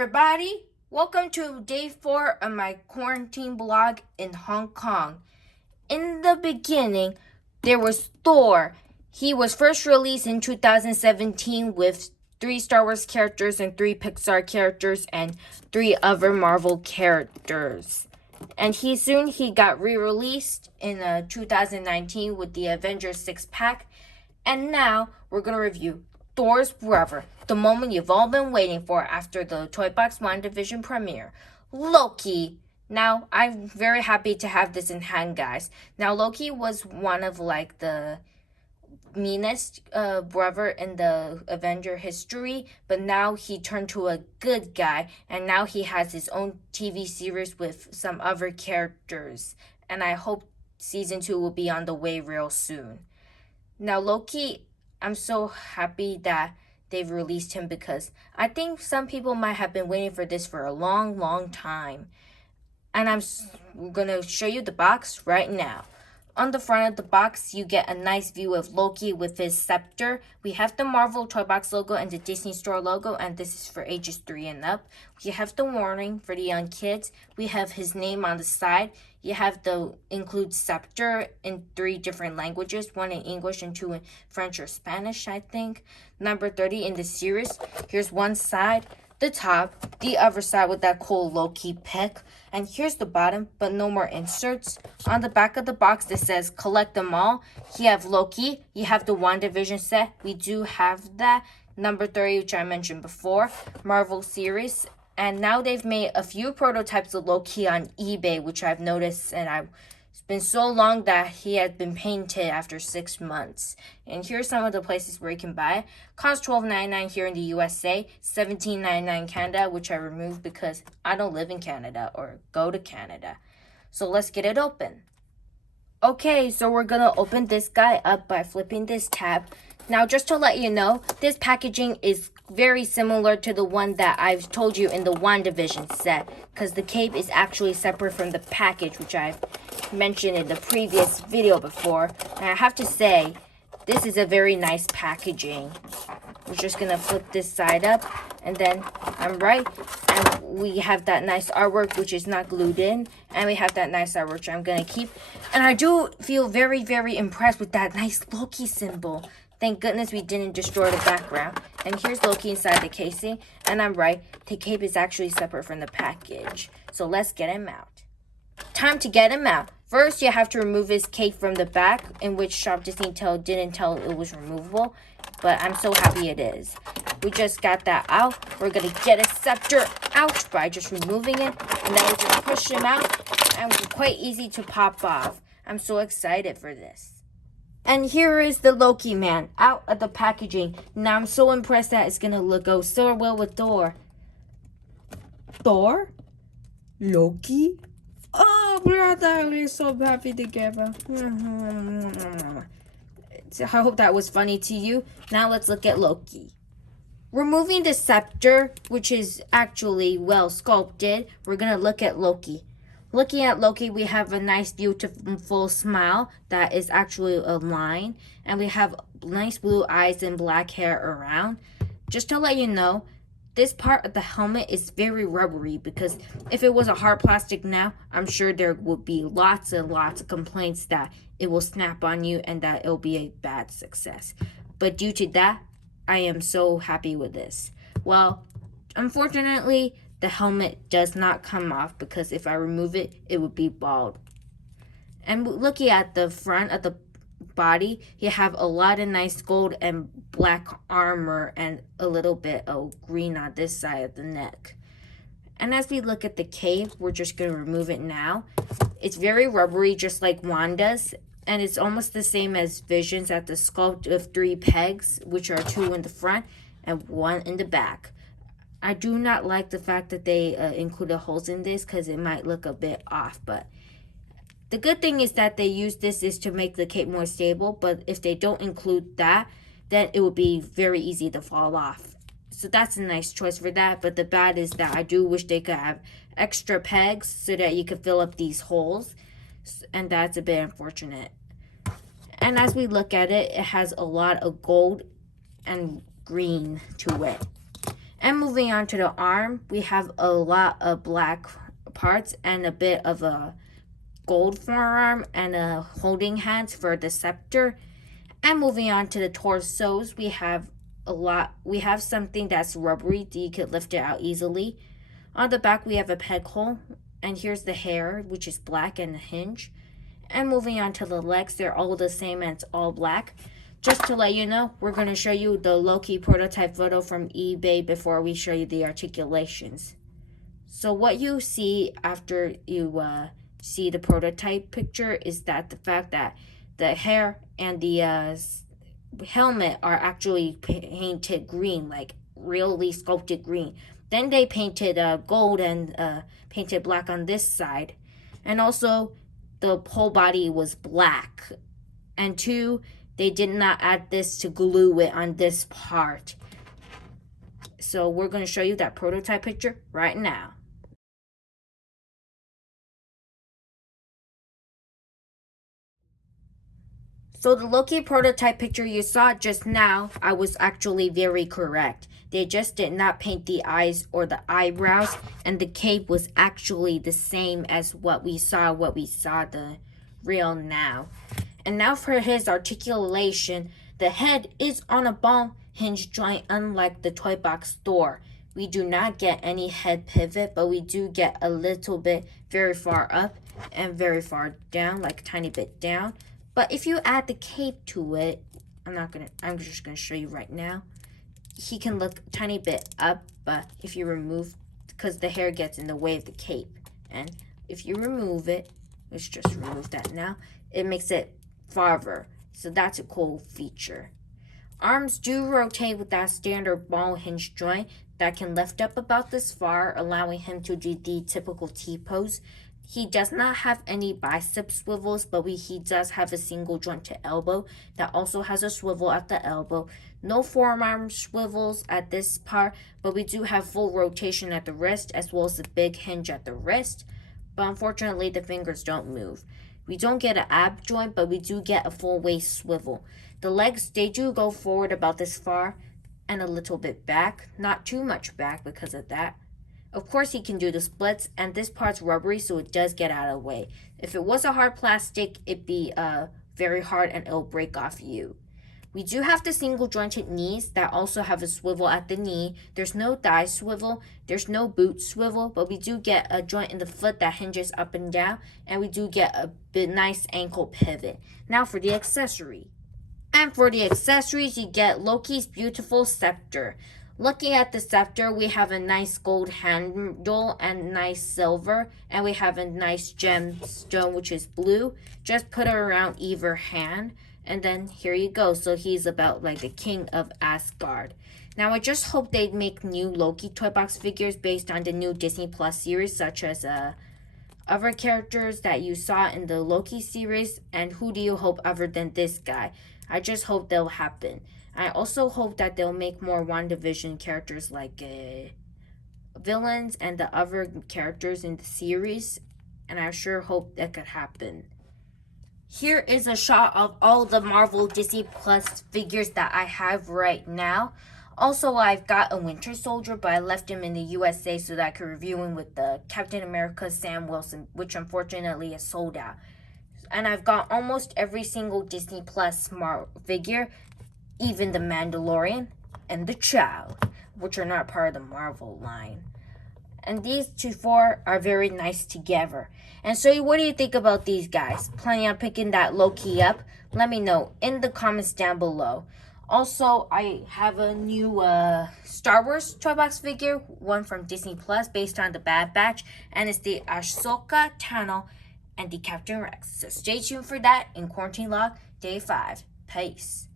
everybody, welcome to day 4 of my quarantine blog in Hong Kong. In the beginning, there was Thor. He was first released in 2017 with 3 Star Wars characters and 3 Pixar characters and 3 other Marvel characters. And he got re-released in 2019 with the Avengers 6-pack. And now we're going to review Thor's Brother, the moment you've all been waiting for after the Toybox WandaVision premiere, Loki. Now, I'm very happy to have this in hand, guys. Now, Loki was one of the meanest brother in the Avenger history, but now he turned to a good guy, and now he has his own TV series with some other characters, and I hope season 2 will be on the way real soon. Now, Loki, I'm so happy that they've released him because I think some people might have been waiting for this for a long time. And I'm going to show you the box right now. On the front of the box, you get a nice view of Loki with his scepter. We have the Marvel Toybox logo and the Disney Store logo, and this is for ages 3 and up. We have the warning for the young kids. We have his name on the side. You have the include scepter in 3 different languages, 1 in English and 2 in French or Spanish, I think. Number 30 in the series. Here's one side, the top, the other side with that cool Loki pic. And here's the bottom, but no more inserts. On the back of the box, it says collect them all. You have Loki. You have the WandaVision set. We do have that. Number 30, which I mentioned before. Marvel series. And now they've made a few prototypes of Loki on eBay, which I've noticed. And it's been so long that he has been painted after 6 months. And here's some of the places where you can buy it. Costs $12.99 here in the USA, $17.99 Canada, which I removed because I don't live in Canada or go to Canada. So let's get it open. Okay, so we're going to open this guy up by flipping this tab. Now, just to let you know, this packaging is very similar to the one that I've told you in the WandaVision set, because the cape is actually separate from the package, which I've mentioned in the previous video before. And I have to say, this is a very nice packaging. We're just going to flip this side up, and then I'm right, and we have that nice artwork, which is not glued in, and we have that nice artwork, which I'm going to keep. And I do feel very impressed with that nice Loki symbol. Thank goodness we didn't destroy the background. And here's Loki inside the casing. And I'm right, the cape is actually separate from the package. So let's get him out. Time to get him out. First, you have to remove his cape from the back, in which Shop Disney didn't tell it was removable. But I'm so happy it is. We just got that out. We're going to get his scepter out by just removing it. And then we just push him out. And it's quite easy to pop off. I'm so excited for this. And here is the Loki man out of the packaging. Now I'm so impressed that it's going to go so well with Thor. Thor? Loki? Oh, brother, we're so happy together. I hope that was funny to you. Now let's look at Loki. Removing the scepter, which is actually well sculpted, we're going to look at Loki. Looking at Loki, we have a nice, beautiful smile that is actually a line. And we have nice blue eyes and black hair around. Just to let you know, this part of the helmet is very rubbery because if it was a hard plastic now, I'm sure there would be lots and lots of complaints that it will snap on you and that it'll be a bad success. But due to that, I am so happy with this. Well, unfortunately, the helmet does not come off because if I remove it, it would be bald. And looking at the front of the body, you have a lot of nice gold and black armor and a little bit of green on this side of the neck. And as we look at the cape, we're just going to remove it now. It's very rubbery, just like Wanda's. And it's almost the same as Vision's at the sculpt of 3 pegs, which are 2 in the front and 1 in the back. I do not like the fact that they included holes in this because it might look a bit off. But the good thing is that they use this is to make the cape more stable. But if they don't include that, then it would be very easy to fall off. So that's a nice choice for that. But the bad is that I do wish they could have extra pegs so that you could fill up these holes. And that's a bit unfortunate. And as we look at it, it has a lot of gold and green to it. And moving on to the arm, we have a lot of black parts and a bit of a gold forearm and a holding hands for the scepter. And moving on to the torsos, we have something that's rubbery so you could lift it out easily. On the back we have a peg hole, and here's the hair, which is black and a hinge. And moving on to the legs, they're all the same and it's all black. Just to let you know, we're going to show you the Loki prototype photo from eBay before we show you the articulations. So what you see after you see the prototype picture is that the fact that the hair and the helmet are actually painted green, like really sculpted green. Then they painted gold and painted black on this side. And also the whole body was black. And two, they did not add this to glue it on this part. So we're going to show you that prototype picture right now. So the Loki prototype picture you saw just now, I was actually very correct. They just did not paint the eyes or the eyebrows, and the cape was actually the same as what we saw the real now. And now for his articulation, the head is on a ball hinge joint unlike the Toybox Thor. We do not get any head pivot, but we do get a little bit very far up and very far down, like a tiny bit down. But if you add the cape to it, I'm just gonna show you right now. He can look a tiny bit up, but if you remove, because the hair gets in the way of the cape. And if you remove it, let's just remove that now, it makes it farther. So that's a cool feature. Arms do rotate with that standard ball hinge joint that can lift up about this far, allowing him to do the typical T-pose. He does not have any bicep swivels, but he does have a single joint to elbow that also has a swivel at the elbow. No forearm swivels at this part, but we do have full rotation at the wrist as well as a big hinge at the wrist. But unfortunately, the fingers don't move. We don't get an ab joint, but we do get a full waist swivel. The legs, they do go forward about this far and a little bit back. Not too much back because of that. Of course, he can do the splits, and this part's rubbery, so it does get out of the way. If it was a hard plastic, it'd be very hard and it'll break off you. We do have the single jointed knees that also have a swivel at the knee. There's no thigh swivel, there's no boot swivel, but we do get a joint in the foot that hinges up and down, and we do get a nice ankle pivot. Now for the accessory. And for the accessories, you get Loki's beautiful scepter. Looking at the scepter, we have a nice gold handle and nice silver, and we have a nice gemstone, which is blue. Just put it around either hand, and then here you go. So he's about like the king of Asgard. Now, I just hope they make new Loki Toybox figures based on the new Disney Plus series, such as other characters that you saw in the Loki series. And who do you hope other than this guy? I just hope they'll happen. I also hope that they'll make more WandaVision characters like villains and the other characters in the series. And I sure hope that could happen. Here is a shot of all the Marvel Disney Plus figures that I have right now. Also, I've got a Winter Soldier, but I left him in the USA so that I could review him with the Captain America Sam Wilson, which unfortunately is sold out. And I've got almost every single Disney Plus figure, even the Mandalorian and the Child, which are not part of the Marvel line. And these four are very nice together. And so what do you think about these guys? Planning on picking that Loki up? Let me know in the comments down below. Also, I have a new Star Wars Toybox figure, one from Disney Plus based on the Bad Batch, and it's the Ahsoka Tano and the Captain Rex. So stay tuned for that in Quarantine Log Day 5. Peace.